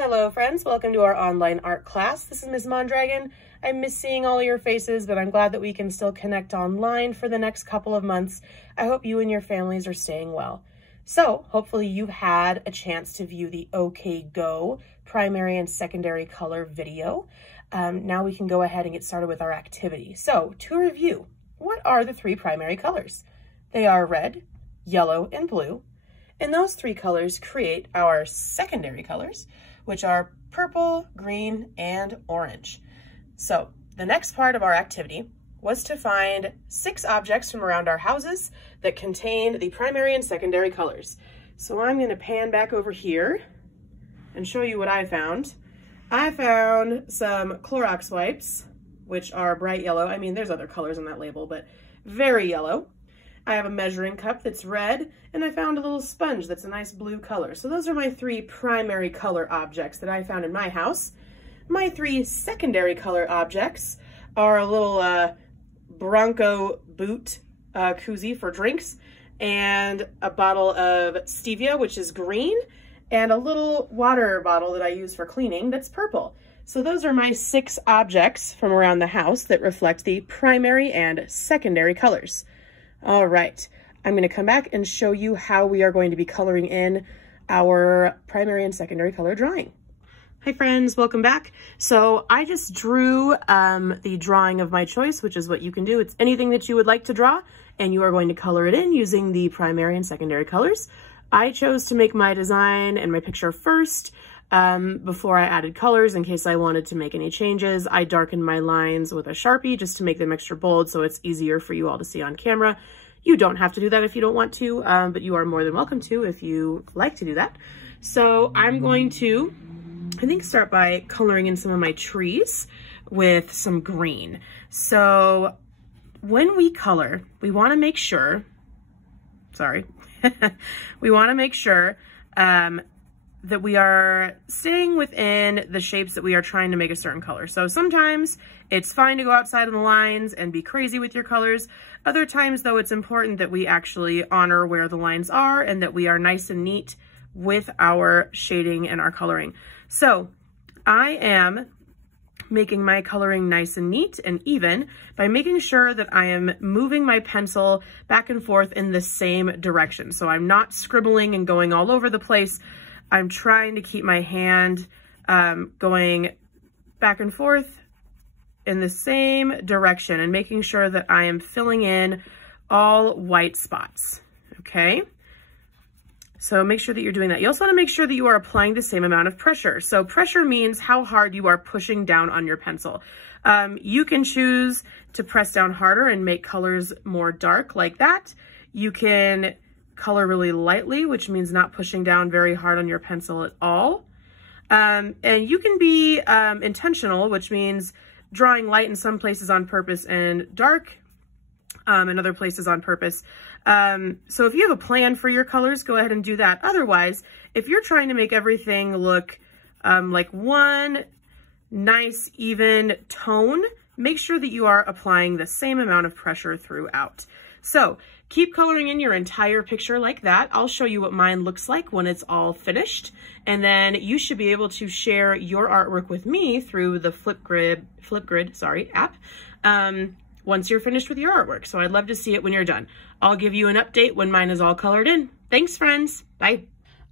Hello friends, welcome to our online art class. This is Ms. Mondragon. I miss seeing all of your faces, but I'm glad that we can still connect online for the next couple of months. I hope you and your families are staying well. So hopefully you've had a chance to view the OK Go primary and secondary color video. Now we can go ahead and get started with our activity. So to review, what are the three primary colors? They are red, yellow, and blue. And those three colors create our secondary colors, which are purple, green, and orange. So the next part of our activity was to find 6 objects from around our houses that contain the primary and secondary colors. So I'm going to pan back over here and show you what I found. I found some Clorox wipes, which are bright yellow. I mean, there's other colors on that label, but very yellow. I have a measuring cup that's red, and I found a little sponge that's a nice blue color. So those are my 3 primary color objects that I found in my house. My 3 secondary color objects are a little Bronco boot koozie for drinks, and a bottle of stevia, which is green, and a little water bottle that I use for cleaning that's purple. So those are my 6 objects from around the house that reflect the primary and secondary colors. All right, I'm going to come back and show you how we are going to be coloring in our primary and secondary color drawing. Hi friends, welcome back. So I just drew the drawing of my choice, which is what you can do. It's anything that you would like to draw, and you are going to color it in using the primary and secondary colors. I chose to make my design and my picture first before I added colors in case I wanted to make any changes. I darkened my lines with a Sharpie just to make them extra bold so it's easier for you all to see on camera. You don't have to do that if you don't want to, but you are more than welcome to if you like to do that. So I'm going to, I think, start by coloring in some of my trees with some green. So when we color, we want to make sure, we want to make sure that we are staying within the shapes that we are trying to make a certain color. So sometimes it's fine to go outside of the lines and be crazy with your colors. Other times though, it's important that we actually honor where the lines are and that we are nice and neat with our shading and our coloring. So I am making my coloring nice and neat and even by making sure that I am moving my pencil back and forth in the same direction. So I'm not scribbling and going all over the place. I'm trying to keep my hand going back and forth in the same direction and making sure that I am filling in all white spots, okay? So make sure that you're doing that. You also want to make sure that you are applying the same amount of pressure. So pressure means how hard you are pushing down on your pencil. You can choose to press down harder and make colors more dark like that. You can color really lightly, which means not pushing down very hard on your pencil at all. And you can be intentional, which means drawing light in some places on purpose and dark in other places on purpose. So if you have a plan for your colors, go ahead and do that. Otherwise, if you're trying to make everything look like one nice, even tone, make sure that you are applying the same amount of pressure throughout. So keep coloring in your entire picture like that. I'll show you what mine looks like when it's all finished. And then you should be able to share your artwork with me through the Flipgrid app once you're finished with your artwork. So I'd love to see it when you're done. I'll give you an update when mine is all colored in. Thanks, friends. Bye.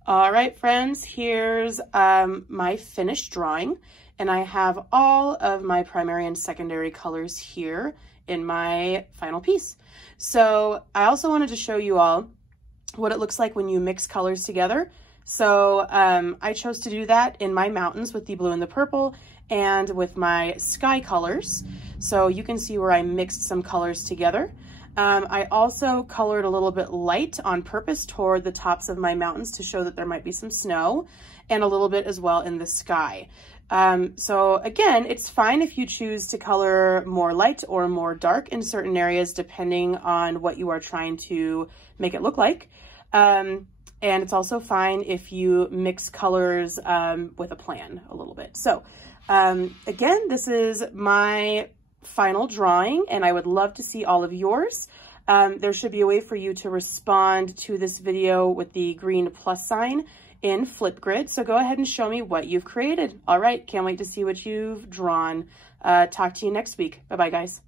All right, friends, here's my finished drawing. And I have all of my primary and secondary colors here in my final piece. So I also wanted to show you all what it looks like when you mix colors together. So I chose to do that in my mountains with the blue and the purple and with my sky colors. So you can see where I mixed some colors together. I also colored a little bit light on purpose toward the tops of my mountains to show that there might be some snow, and a little bit as well in the sky. So again, it's fine if you choose to color more light or more dark in certain areas, depending on what you are trying to make it look like. And it's also fine if you mix colors with a plan a little bit. So again, this is my final drawing, and I would love to see all of yours. There should be a way for you to respond to this video with the green plus sign in Flipgrid. So go ahead and show me what you've created. All right, can't wait to see what you've drawn. Talk to you next week. Bye-bye, guys.